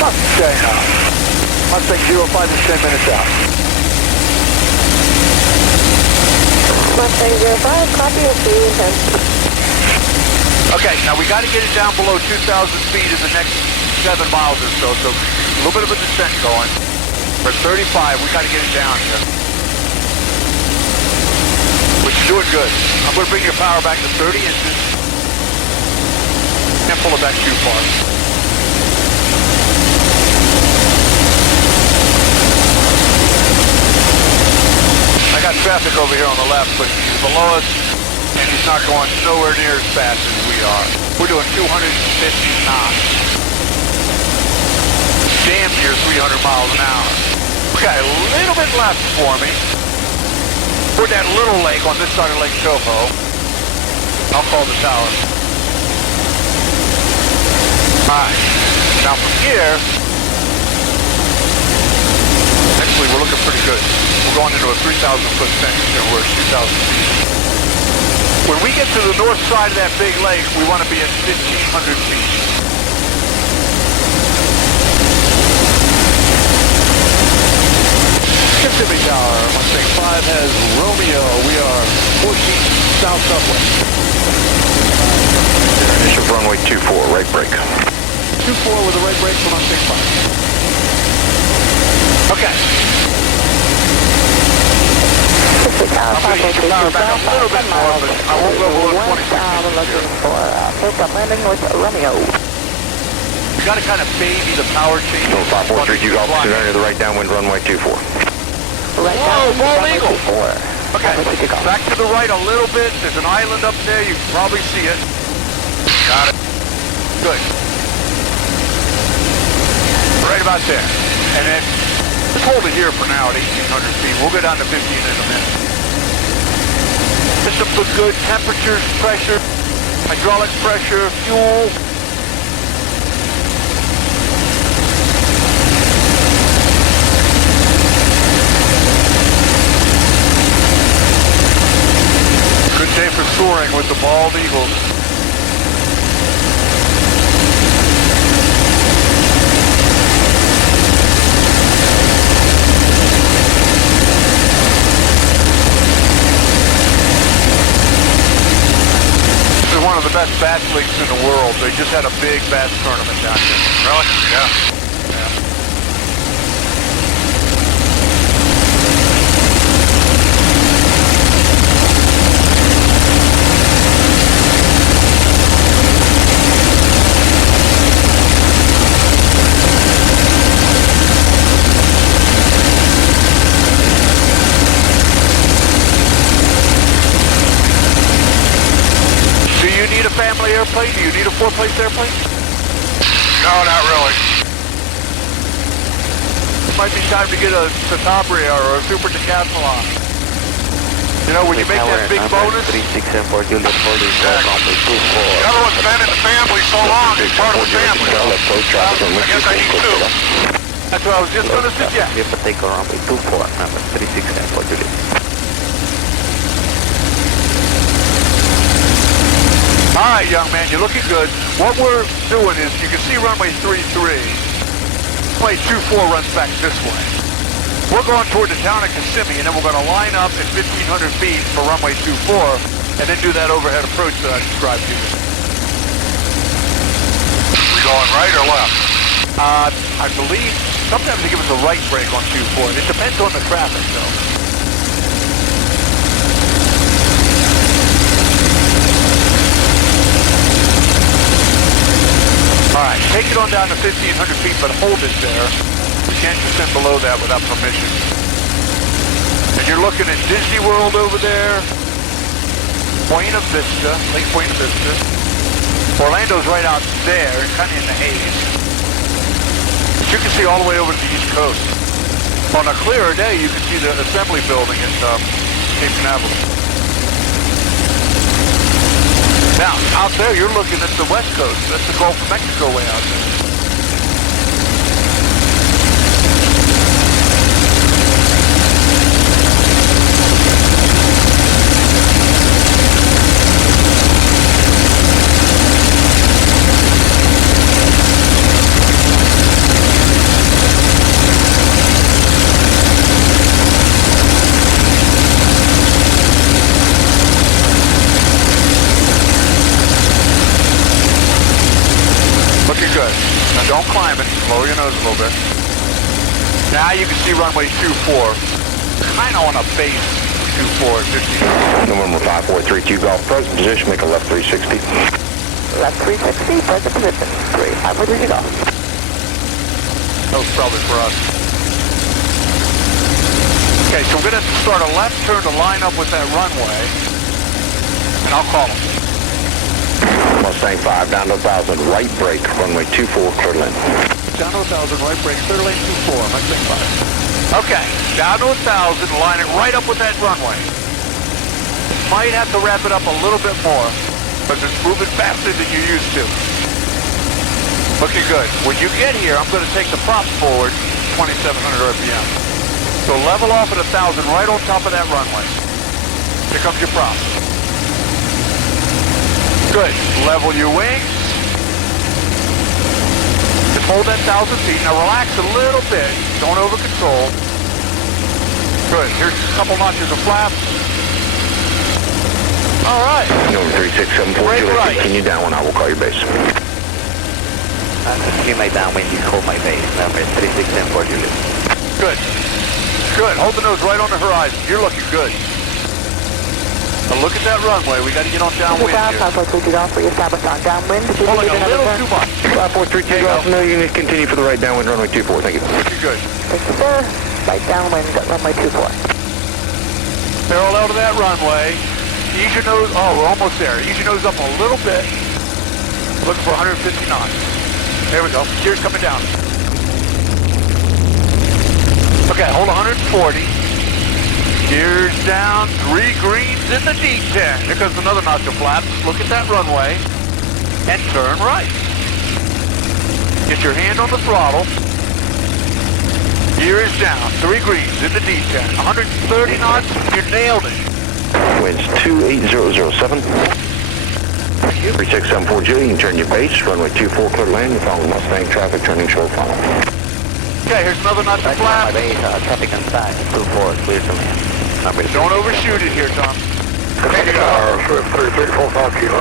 Mustang out. Mustang 05 is 10 minutes out. Mustang 05, copy of the intent. Okay, now we got to get it down below 2,000 feet in the next 7 miles or so, so a little bit of a descent going. We're at 35, we got to get it down here. But you're doing good. I'm going to bring your power back to 30 inches. Can't pull it back too far. I got traffic over here on the left, but he's below us, and he's not going nowhere near as fast as we are. We're doing 250 knots. Damn near 300 miles an hour. Okay, a little bit left for me. We're that little lake on this side of Lake Toho. I'll call the tower. Alright, now from here, actually we're looking pretty good. We're going into a 3,000 foot sink, and we're 2,000 feet. When we get to the north side of that big lake, we want to be at 1,500 feet. Jimmy Tower, Mustang 5 has Romeo. We are 14 south southwest. Initial runway 24, right brake. 24 with a right brake for Mustang 5. Okay. I'm going to get your power back a little bit more, but I won't go below 26 looking for pickup landing with Romeo. You got to kind of baby the power change. No, 543, you officer under the right downwind runway 24. Right Whoa, bald eagle. Okay, Okay, back to the right a little bit. There's an island up there. You can probably see it. Got it. Good. Right about there. And then, just hold it here for now at 1,800 feet. We'll go down to 15 in a minute. System for good temperatures, pressure, hydraulic pressure, fuel. Good day for soaring with the bald eagles. This is one of the best bass leagues in the world. They just had a big bass tournament down here. Really? Yeah. Family airplane? Do you need a four-place airplane? No, not really. It might be time to get a Satabria or a Super Decathlon. You know, when you make that big bonus. 3674 Juliet holding runway 24. The other one's been in the family so long, it's part of the family. I guess I need two. That's what I was just going to suggest. Clear for takeoff runway 24, number 3674 Juliet. All right, young man, you're looking good. What we're doing is, you can see runway 33. Runway 24 runs back this way. We're going toward the town of Kissimmee, and then we're going to line up at 1,500 feet for runway 24, and then do that overhead approach that I described to you. We going right or left? I believe sometimes they give us a right brake on 24. It depends on the traffic, though. All right, take it on down to 1,500 feet, but hold it there. We can't descend below that without permission. And you're looking at Disney World over there, Buena Vista, Lake Buena Vista. Orlando's right out there, kind of in the haze. But you can see all the way over to the East Coast. On a clearer day, you can see the assembly building at Cape Canaveral. Now, out there, you're looking at the West Coast. That's the Gulf of Mexico way out there. Looking good. Now don't climb it. Lower your nose a little bit. Now you can see runway 24. Kind of on a base 24 at 50. November 5432 Golf, present position, make a left 360. Left 360, present position. 3542 Golf. That was probably for us. Okay, so we're going to start a left turn to line up with that runway, and I'll call him. Mustang 5, down to 1,000, right brake, runway 24, clear lane. Down to 1,000, right brake, clear lane 24, Mustang 5. Okay, down to 1,000, line it right up with that runway. Might have to wrap it up a little bit more, because it's moving faster than you used to. Looking good. When you get here, I'm going to take the props forward, 2,700 RPM. So level off at 1,000 right on top of that runway. Here comes your props. Good. Level your wings. Just hold that 1,000 feet. Now relax a little bit. Don't over control. Good. Here's a couple notches of flaps. All right. November 3674 Juliet, right. continue downwind, I will call your base. Continue my downwind, you hold my base. Number 3674 Juliet. Good. Good. Hold the nose right on the horizon. You're looking good. Now look at that runway. We got to get on downwind here. 5432 Golf, re-established on downwind. Did you Pulling need a another little turn? too much. 5432 Golf, no unit, continue for the right downwind, runway 24, thank you. Looking good. Thank you, sir. Right downwind, runway 24. Parallel to that runway. Ease your nose. Oh, we're almost there. Ease your nose up a little bit. Looking for 150 knots. There we go. Gears coming down. Okay, hold 140. Gears down. 3 greens in the D10. Here comes another notch of flaps. Look at that runway. And turn right. Get your hand on the throttle. Gears down. 3 greens in the D10. 130 knots. You nailed it. Winds 28007. 3674 Juliet, you can turn your base, runway 24, clear land, you follow Mustang traffic, turning short funnel. Okay, here's another notch of Right now, my flaps. base, traffic on side, 24, clear to land. Number Don't overshoot it here, Tom. Swift 3345 kilo.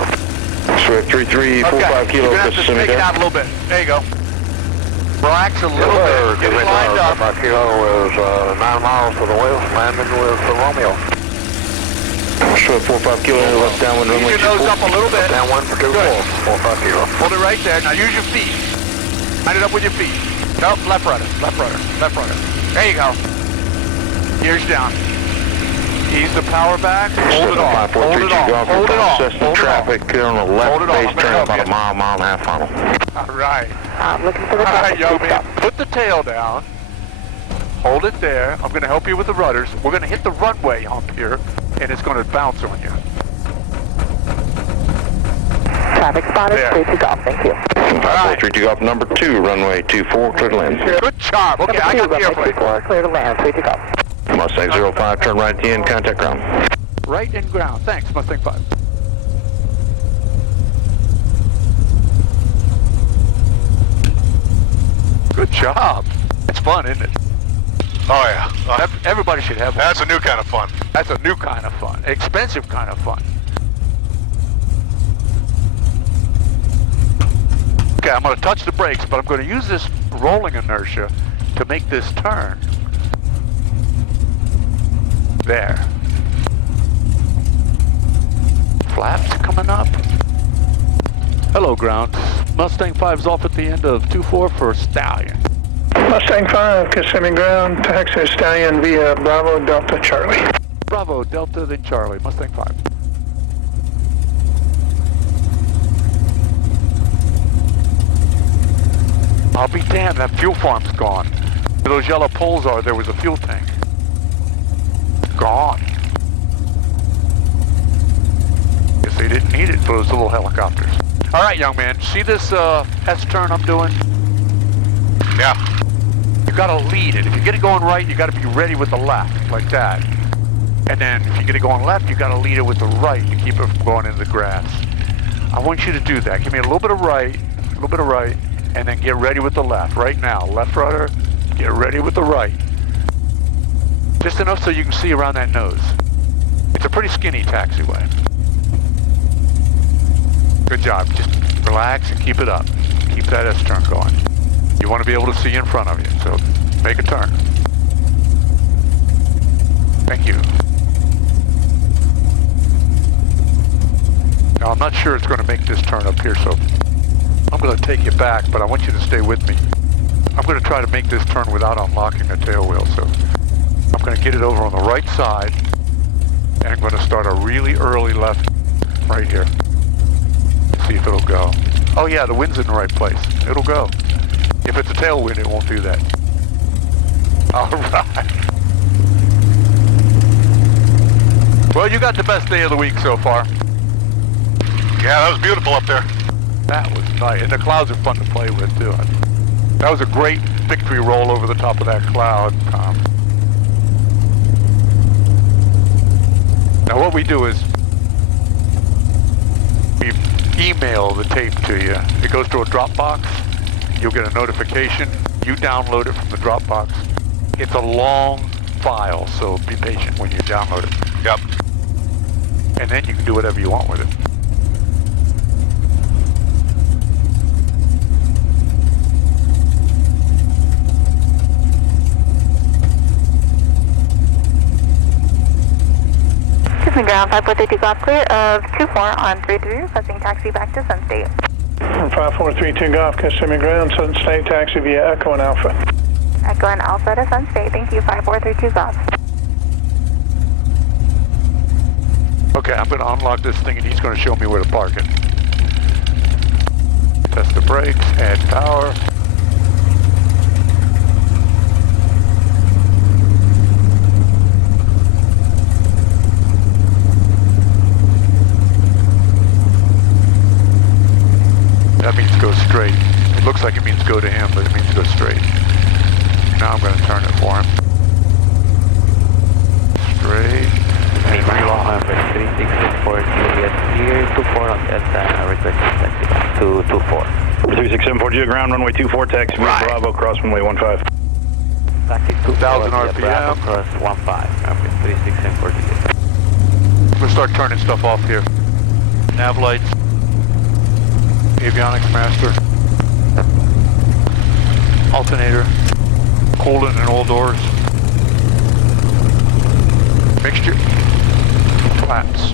Swift 3345 Okay, kilo, you're going to have to Mississippi take it there. out a little bit. There you go. Relax a little bit. Get it lined up. Kilo is 9 miles to the west, landing with the Romeo. Swift 45 kilo, left downwind, runway Use your nose up a little bit. Downwind for 24, 45 kilo. Hold it right there. Now use your feet. Line it up with your feet. Nope, left rudder, left rudder, left rudder. There you go. Gears down. Ease the power back. Hold it off. Hold it off. Hold it off. Process the Hold it off. traffic on the left Hold it off. base, I'm gonna turn help about you. a mile, mile and a half funnel. All right. I'm looking for the All right, traffic. young Please man. stop. Put the tail down. Hold it there. I'm going to help you with the rudders. We're going to hit the runway hump here, and it's going to bounce on you. Traffic spotted, There. 32 Golf, thank you. 5432 Golf, number 2, runway 24, clear to land. Good job. Okay, I got the Number 2, airplane. runway 24, clear to land, 32 Golf. Mustang 05, turn right at the end, contact ground. Right in ground. Thanks, Mustang 5. Good job. It's fun, isn't it? Oh yeah. Everybody should have one. That's a new kind of fun. That's a new kind of fun. Expensive kind of fun. Okay, I'm going to touch the brakes, but I'm going to use this rolling inertia to make this turn. There. Flaps coming up. Hello, ground. Mustang 5's off at the end of 24 for Stallion. Mustang 5, Kissimmee ground, taxi Stallion via Bravo Delta Charlie. Bravo, Delta, then Charlie. Mustang 5. I'll be damned, that fuel farm's gone. Where those yellow poles are, there was a fuel tank. Gone. Guess they didn't need it for those little helicopters. All right, young man, see this S-turn I'm doing? Yeah. You gotta lead it. If you get it going right, you gotta be ready with the left, like that. And then if you get it going left, you gotta lead it with the right to keep it from going into the grass. I want you to do that. Give me a little bit of right, and then get ready with the left. Right now, left rudder, get ready with the right. Just enough so you can see around that nose. It's a pretty skinny taxiway. Good job. Just relax and keep it up. Keep that S-turn going. You want to be able to see in front of you, so Make a turn. Thank you. Now, I'm not sure it's going to make this turn up here, so I'm going to take you back, but I want you to stay with me. I'm going to try to make this turn without unlocking the tail wheel, so I'm going to get it over on the right side, and I'm going to start a really early left right here. See if it'll go. Oh yeah, the wind's in the right place. It'll go. If it's a tailwind, it won't do that. All right. Well, you got the best day of the week so far. Yeah, that was beautiful up there. That was nice, and the clouds are fun to play with too. That was a great victory roll over the top of that cloud. Now what we do is we email the tape to you. It goes to a Dropbox. You'll get a notification. You download it from the Dropbox. It's a long file, so be patient when you download it. Yep. And then you can do whatever you want with it. Disney ground 5432 golf clear of 24 on 33, requesting taxi back to Sun State. 5432 golf, Kissimmee ground, Sun State taxi via Echo and Alpha. Echo and Alpha to Sun State, thank you, 5432 golf. Okay, I'm going to unlock this thing and he's going to show me where to park it. Test the brakes, add power. That means go straight. It looks like it means go to him, but it means go straight. Now I'm going to turn it for him. Straight. Hey, Larmore, 3664 Juliet here, 24 on that requesting taxi back to 24. 3674 Juliet ground, runway 24, taxi via Bravo, cross runway 15. Taxi 2,000 via RPM. Bravo, cross 15, okay, 3674 Juliet. I'm going to start turning stuff off here. Nav lights. Avionics master. Alternator. Coolant and all doors. Mixture. Flaps.